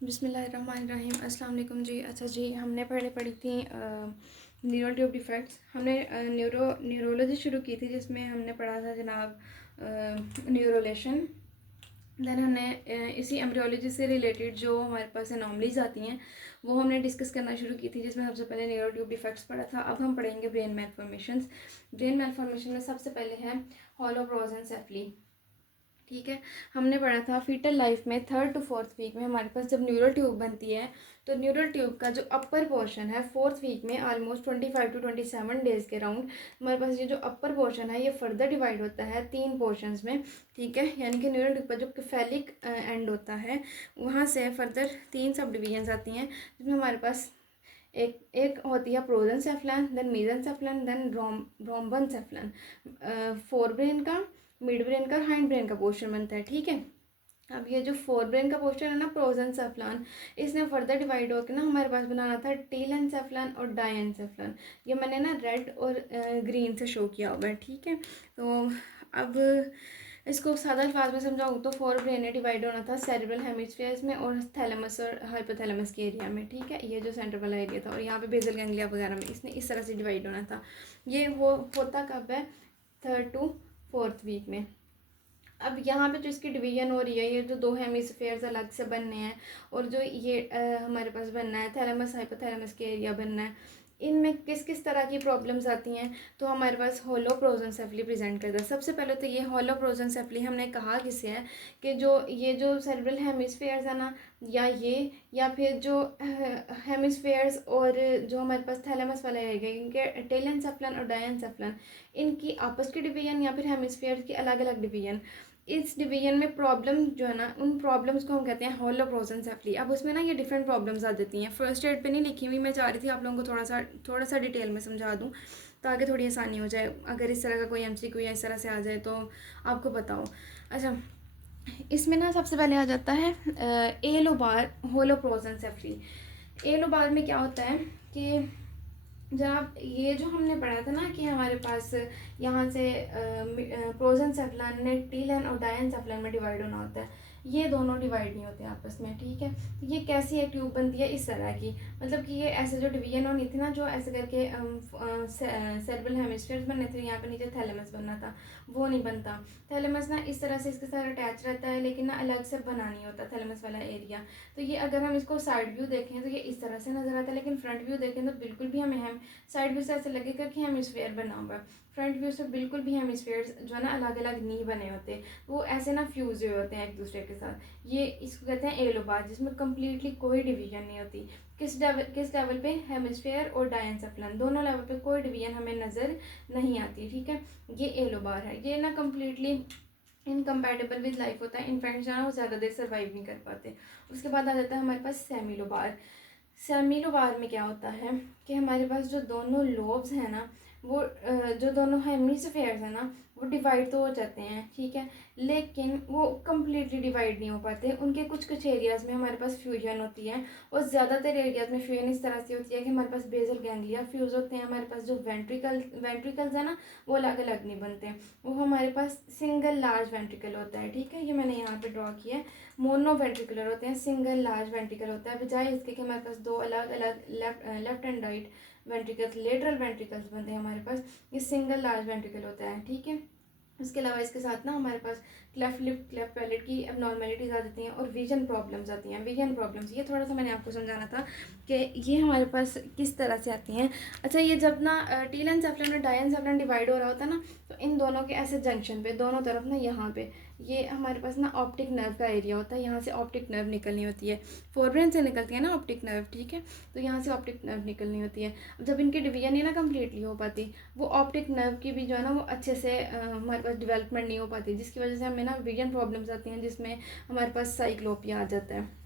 बिस्मिल्लाहिर्रहमानिर्रहीम। अस्सलाम वालेकुम जी। अच्छा जी, हमने पहले पढ़ी थी न्यूरल ट्यूब डिफेक्ट्स। हमने न्यूरोलॉजी शुरू की थी, जिसमें हमने पढ़ा था जनाब न्यूरोलेशन। देन हमने इसी एम्ब्रियोलॉजी से रिलेटेड जो हमारे पास एनॉमलीज आती हैं वो हमने डिस्कस करना शुरू की थी, जिसमें सबसे पहले न्यूरल ट्यूब डिफेक्ट्स पढ़ा था। अब हम पढ़ेंगे ब्रेन मैलफॉर्मेशंस। ब्रेन मैलफॉर्मेशन में सबसे पहले है हॉलोप्रोजेंसेफली। ठीक है, हमने पढ़ा था फीटल लाइफ में 3rd to 4th वीक में हमारे पास जब न्यूरल ट्यूब बनती है तो न्यूरल ट्यूब का जो अपर पोर्शन है 4th वीक में ऑलमोस्ट 25 to 27 डेज के राउंड हमारे पास ये जो अपर पोर्शन है ये फर्दर डिवाइड होता है 3 पोर्शंस में। ठीक है, यानी कि न्यूरल ट्यूब का जो कैफेलिक एंड होता है वहाँ से फर्दर 3 सब डिवीजन्स आती हैं, जिसमें हमारे पास एक एक होती है प्रोजेंसेफ्लन, देन मेसेंसेफ्लन, देन ब्रोम्बनसेफ्लन। फोर ब्रेन का, मिड ब्रेन का, हाइंड ब्रेन का पोर्शन बनता है। ठीक है, अब ये जो फोर ब्रेन का पोर्शन है ना प्रोजेंसेफ्लन, इसने फर्दर डिवाइड होकर ना हमारे पास बनाना था टेलेंसेफ्लन और डायेंसेफ्लन। ये मैंने ना रेड और ग्रीन से शो किया हुआ है। ठीक है, तो अब इसको सादा अल्फाज में समझाऊँ तो फोर ब्रेन ने डिवाइड होना था सेरेब्रल हेमिस्फीयर्स में और थैलेमस और हाइपोथैलेमस के एरिया में। ठीक है, ये जो सेंटर वाला एरिया था, और यहाँ पे बेसल गैंग्लिया वगैरह में इसने इस तरह से डिवाइड होना था। ये होता कब है? 3rd to 4th वीक में। अब यहाँ पे जो इसकी डिवीजन हो रही है, ये जो दो हेमिस्फेयर्स अलग से बनने हैं और जो ये हमारे पास बनना है थैलेमस हाइपोथैलेमस के एरिया बनना है, इनमें किस किस तरह की प्रॉब्लम्स आती हैं, तो हमारे पास होलोप्रोजेंसेफली प्रेजेंट करता है। सबसे पहले तो ये होलोप्रोजेंसेफली हमने कहा किसे है कि जो ये जो सेरेब्रल हेमिस्फेयर्स है ना, या फिर जो हेमिस्फेयर्स और जो हमारे पास थैलेमस वाला एरिया, इनके टेलेंसेफ्लन और डायेंसेफ्लन, इनकी आपस की डिवीजन या फिर हेमिस्फेयर की अलग अलग डिवीजन, इस डिवीजन में प्रॉब्लम जो है ना, उन प्रॉब्लम्स को हम कहते हैं होलोप्रोजेंसेफली। अब उसमें ना ये डिफरेंट प्रॉब्लम्स आ जाती हैं। फर्स्ट एड पे नहीं लिखी हुई, मैं चाह रही थी आप लोगों को थोड़ा सा डिटेल में समझा दूँ ताकि थोड़ी आसानी हो जाए, अगर इस तरह का कोई एमसीक्यू या इस तरह से आ जाए तो आपको पता हो। अच्छा, इसमें ना सबसे पहले आ जाता है ए लोबार होलोप्रोजेंसेफली। ए लोबार में क्या होता है कि जनाब ये जो हमने पढ़ा था ना कि हमारे पास यहाँ से प्रोजेंसेफ्लन ने टीलन और डायेंसेफ्लन में डिवाइड होना होता है, ये दोनों डिवाइड नहीं होते आपस में। ठीक है, तो ये कैसी एक ट्यूब बनती है इस तरह की, मतलब कि ये ऐसे जो डिवीजन होनी थी ना, जो ऐसे करके सेरेब्रल हेमिस्फीयर्स बनने थे, यहाँ पे नीचे थैलेमस बनना था, वो नहीं बनता। थैलेमस ना इस तरह से इसके साथ अटैच रहता है, लेकिन ना अलग से बना नहीं होता थैलेमस वाला एरिया। तो ये अगर हम इसको साइड व्यू देखें तो ये इस तरह से नजर आता है, लेकिन फ्रंट व्यू देखें तो बिल्कुल भी हमें साइड व्यू से ऐसे लगेगा कि हेमिस्फीयर बना हुआ है। फ्रंट व्यू से बिल्कुल भी हेमिस्फीयर्स जो है ना अलग अलग नहीं बने होते, वो ऐसे ना फ्यूज हुए होते हैं एक दूसरे के साथ। ये इसको कहते हैं ए लोबार, जिसमें कम्प्लीटली कोई डिवीजन नहीं होती। किस लेवल पे? हेमिस्फीयर और डायेंसेफ्लन दोनों लेवल पे कोई डिवीजन हमें नज़र नहीं आती। ठीक है, ये ए लोबार है। ये ना कम्प्लीटली इनकम्पैटिबल विद लाइफ होता है, इन्फेंट्स जो है वो ज़्यादा देर सर्वाइव नहीं कर पाते। उसके बाद आ जाता है हमारे पास सेमी लोबार। सेमी लोबार में क्या होता है कि हमारे पास जो दोनों लोब्स हैं ना, वो जो दोनों हेमिस्फेयर्स हैं ना, वो डिवाइड तो हो जाते हैं। ठीक है, लेकिन वो कम्प्लीटली डिवाइड नहीं हो पाते। उनके कुछ कुछ एरियाज़ में हमारे पास फ्यूजन होती है, और ज़्यादातर एरियाज़ में फ्यूजन इस तरह से होती है कि हमारे पास बेसल गैंग्लिया फ्यूज़ होते हैं, हमारे पास जो वेंट्रिकल्स है ना वो अलग अलग नहीं बनते, वो हमारे पास सिंगल लार्ज वेंट्रिकल होता है। ठीक है, ये मैंने यहाँ पे ड्रॉ किया है। मोनो वेंट्रिकुलर होते हैं, सिंगल लार्ज वेंट्रिकल होता है, बजाय इसके कि हमारे पास दो अलग अलग left and right ventricles, lateral ventricles बनते हैं हमारे पास, ये सिंगल लार्ज वेंट्रिकल होता है। ठीक है, उसके अलावा इसके साथ ना हमारे पास क्लेफ्ट लिप क्लेफ्ट पैलेट की एबनॉर्मेलिटीज़ आ जाती हैं और विजन प्रॉब्लम्स आती हैं। विजन प्रॉब्लम्स ये थोड़ा सा मैंने आपको समझाना था कि ये हमारे पास किस तरह से आती हैं। अच्छा, ये जब ना टेलेंसेफ्लन और डायेंसेफ्लन डिवाइड हो रहा होता है ना, तो इन दोनों के ऐसे जंक्शन पे दोनों तरफ ना, यहाँ पे ये हमारे पास ना ऑप्टिक नर्व का एरिया होता है, यहाँ से ऑप्टिक नर्व निकलनी होती है, फोरब्रेन से निकलती है ना ऑप्टिक नर्व। ठीक है, तो यहाँ से ऑप्टिक नर्व निकलनी होती है। जब इनकी डिवीजन ही ना कम्प्लीटली हो पाती, वो ऑप्टिक नर्व की भी जो है ना वो अच्छे से हमारे पास डेवलपमेंट नहीं हो पाती, जिसकी वजह से हमें ना विजन प्रॉब्लम्स आती हैं, जिसमें हमारे पास साइक्लोपिया आ जाता है।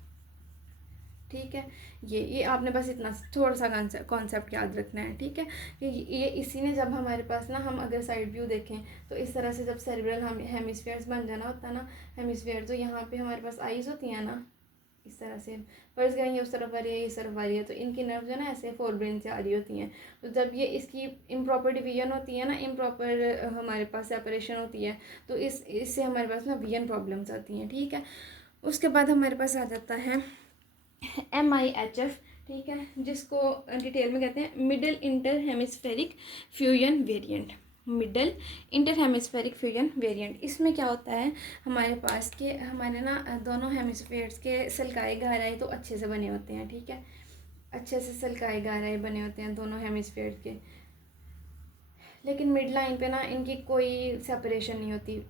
ठीक है, ये आपने बस इतना थोड़ा सा कॉन्सेप्ट याद रखना है। ठीक है, कि ये इसी ने जब हमारे पास ना, हम अगर साइड व्यू देखें तो इस तरह से जब सेरेब्रल हेमिस्फीयर्स बन जाना होता है ना, हेमिस्फीयर, तो यहाँ पे हमारे पास आईज होती हैं ना, इस तरह से फर्स्ट करेंगे उस तरफ आ रही है, इस तरफ आ रही है, तो इनकी नर्व जो है ना ऐसे फोर ब्रेन से आ रही होती हैं। तो जब ये इसकी इम्प्रॉपर डिवीजन होती है ना, इम्प्रॉपर हमारे पास सेपरेशन होती है, तो इससे हमारे पास ना विजन प्रॉब्लम्स आती हैं। ठीक है, उसके बाद हमारे पास आ जाता है MIHF, ठीक है, जिसको डिटेल में कहते हैं middle inter hemispheric fusion variant. Middle inter hemispheric fusion variant, इसमें क्या होता है हमारे पास के हमारे ना दोनों हेमिस्फेयर्स के सल्काए गहराई तो अच्छे से बने होते हैं, ठीक है, अच्छे से सल्काए गहराई बने होते हैं दोनों हेमिस्फेयर के, लेकिन मिड लाइन पे ना इनकी कोई सेपरेशन नहीं होती।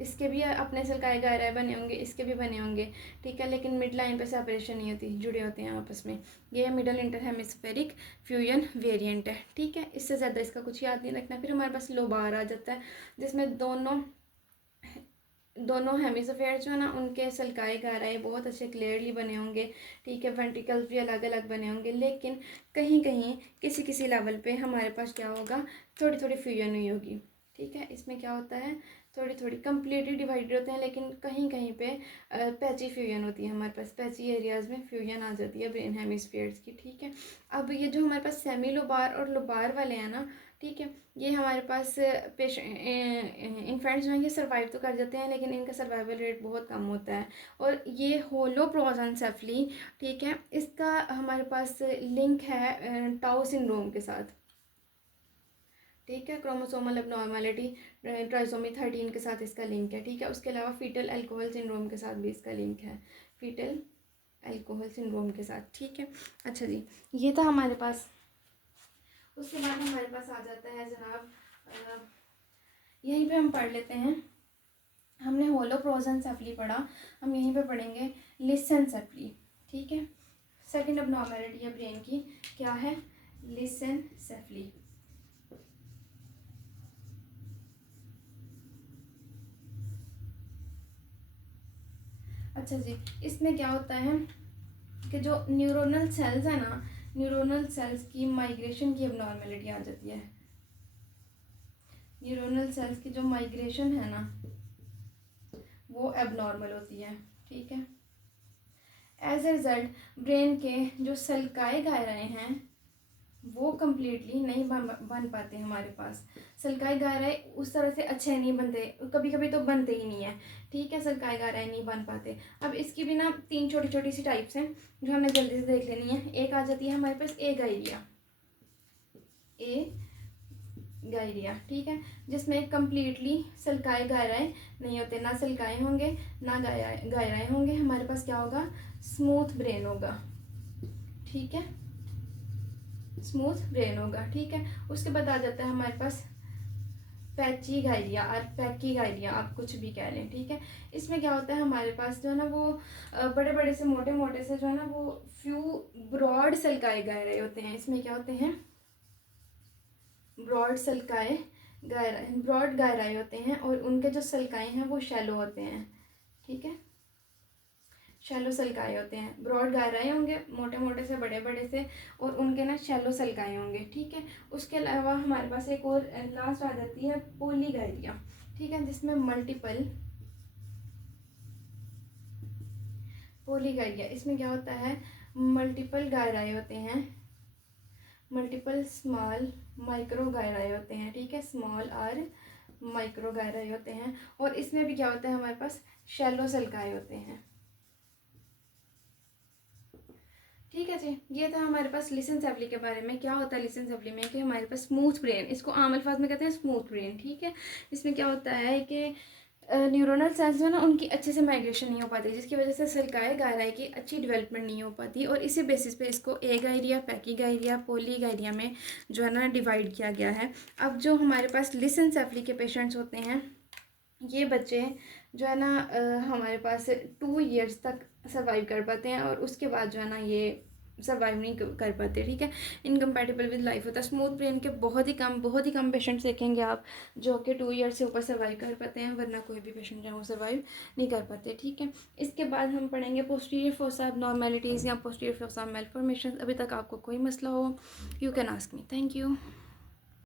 इसके भी अपने सल्काए गहराई बने होंगे, इसके भी बने होंगे, ठीक है, लेकिन मिड लाइन पे सेपरेशन नहीं होती, जुड़े होते हैं आपस में। ये middle inter hemispheric fusion variant है, ठीक है। इससे ज़्यादा इसका कुछ याद नहीं रखना। फिर हमारे पास लोबार आ जाता है, जिसमें दोनों हेमिस्फेयर जो है ना उनके सल्काए गहराई बहुत अच्छे क्लियरली बने होंगे, ठीक है, वेंट्रिकल्स भी अलग अलग बने होंगे, लेकिन कहीं कहीं किसी किसी लेवल पे हमारे पास क्या होगा, थोड़ी थोड़ी फ्यूजन हुई होगी, ठीक है। इसमें क्या होता है, थोड़ी थोड़ी कंप्लीटली डिवाइडेड होते हैं, लेकिन कहीं कहीं पे पैची फ्यूजन होती है, हमारे पास पैची एरियाज़ में फ्यूजन आ जाती है ब्रेन हेमिस्फीयर्स की, ठीक है। अब ये जो हमारे पास सेमी लोबार और लोबार वाले हैं ना, ठीक है, ये हमारे पास इन्फेंट्स जो हैं ये सर्वाइव तो कर जाते हैं, लेकिन इनका सर्वाइवल रेट बहुत कम होता है। और ये होलोप्रोजेंसेफली, ठीक है, इसका हमारे पास लिंक है टाउ सिंड्रोम के साथ, ठीक है, क्रोमोसोमल एबनॉर्मेलिटी ट्राइसोमी 13 के साथ इसका लिंक है, ठीक है। उसके अलावा फीटल अल्कोहल सिंड्रोम के साथ भी इसका लिंक है, फीटल अल्कोहल सिंड्रोम के साथ, ठीक है। अच्छा जी, ये था हमारे पास। उसके बाद हमारे पास आ जाता है जनाब, यहीं पे हम पढ़ लेते हैं, हमने होलोप्रोजेंसेफली पढ़ा, हम यहीं पे पढ़ेंगे लिसेनसेफली, ठीक है। सेकंड एबनॉर्मेलिटी है ब्रेन की, क्या है, लिसेनसेफली। अच्छा जी, इसमें क्या होता है कि जो न्यूरोनल सेल्स है ना, न्यूरोनल सेल्स की माइग्रेशन की एबनॉर्मेलिटी आ जाती है। न्यूरोनल सेल्स की जो माइग्रेशन है ना वो एबनॉर्मल होती है, ठीक है। एज ए रिजल्ट ब्रेन के जो सल्काए गहराए हैं वो कम्प्लीटली नहीं बन पाते हमारे पास। सल्काए गहराए उस तरह से अच्छे नहीं बनते, कभी कभी तो बनते ही नहीं है, ठीक है, सल्काए गहराए नहीं बन पाते। अब इसकी भी ना 3 छोटी छोटी सी टाइप्स हैं जो हमें जल्दी से देख लेनी है। एक आ जाती है हमारे पास ए गाइरिया, ए गाइरिया, ठीक है, जिसमें कम्प्लीटली सल्काए गहराए नहीं होते, ना सल्काए होंगे ना गहराए होंगे, हमारे पास क्या होगा, स्मूथ ब्रेन होगा, ठीक है, स्मूथ ब्रेन होगा, ठीक है। उसके बाद आ जाता है हमारे पास पैची गाइरिया और पैकी गाइरिया, आप कुछ भी कह लें, ठीक है। इसमें क्या होता है हमारे पास जो है ना वो बड़े बड़े से मोटे मोटे से जो है ना वो फ्यू ब्रॉड सल्काए गहराए होते हैं। इसमें क्या होते हैं, ब्रॉड सल्काए गहराए, ब्रॉड गहराए होते हैं, और उनके जो सल्काए हैं वो शैलो होते हैं, ठीक है, शैलो सल्काए होते हैं। ब्रॉड गहराए होंगे मोटे मोटे से बड़े बड़े से, और उनके ना शैलो सल्काए होंगे, ठीक है। उसके अलावा हमारे पास एक और लास्ट आ जाती है पोलीगायरिया, ठीक है, जिसमें मल्टीपल पोलीगायरिया, इसमें क्या होता है, मल्टीपल गायराए होते हैं, मल्टीपल स्मॉल माइक्रो गायराए होते हैं, ठीक है, स्मॉल और माइक्रो गायराए होते हैं। और इसमें भी क्या होता है हमारे पास, शैलो सल्काए होते हैं, ठीक है जी। ये था हमारे पास लिसेनसेफली के बारे में। क्या होता है लिसेनसेफली में, कि हमारे पास स्मूथ ब्रेन, इसको आम अल्फाज में कहते हैं स्मूथ ब्रेन, ठीक है। इसमें क्या होता है कि न्यूरोनल सेल्स जो है ना उनकी अच्छे से माइग्रेशन नहीं हो पाती, जिसकी वजह से सल्काए गहराई की अच्छी डेवलपमेंट नहीं हो पाती, और इसी बेसिस पे इसको ए गायरिया, पैकी गायरिया, पोली गायरिया में जो है ना डिवाइड किया गया है। अब जो हमारे पास लिसेनसेफली के पेशेंट्स होते हैं, ये बच्चे जो है ना हमारे पास 2 ईयर्स तक सर्वाइव कर पाते हैं, और उसके बाद जो है ना ये सर्वाइव नहीं कर पाते, ठीक है, इनकम्पैटिबल विद लाइफ होता है। स्मूथ ब्रेन के बहुत ही कम पेशेंट्स देखेंगे आप जो कि 2 ईयर्स से ऊपर सर्वाइव कर पाते हैं, वरना कोई भी पेशेंट जो है वो सर्वाइव नहीं कर पाते, ठीक है। इसके बाद हम पढ़ेंगे पोस्टीरियर फोसा एबनॉर्मेलिटीज़ या पोस्टीरियर फोसा मेलफॉर्मेशन। अभी तक आपको कोई मसला हो, you can ask me. Thank you.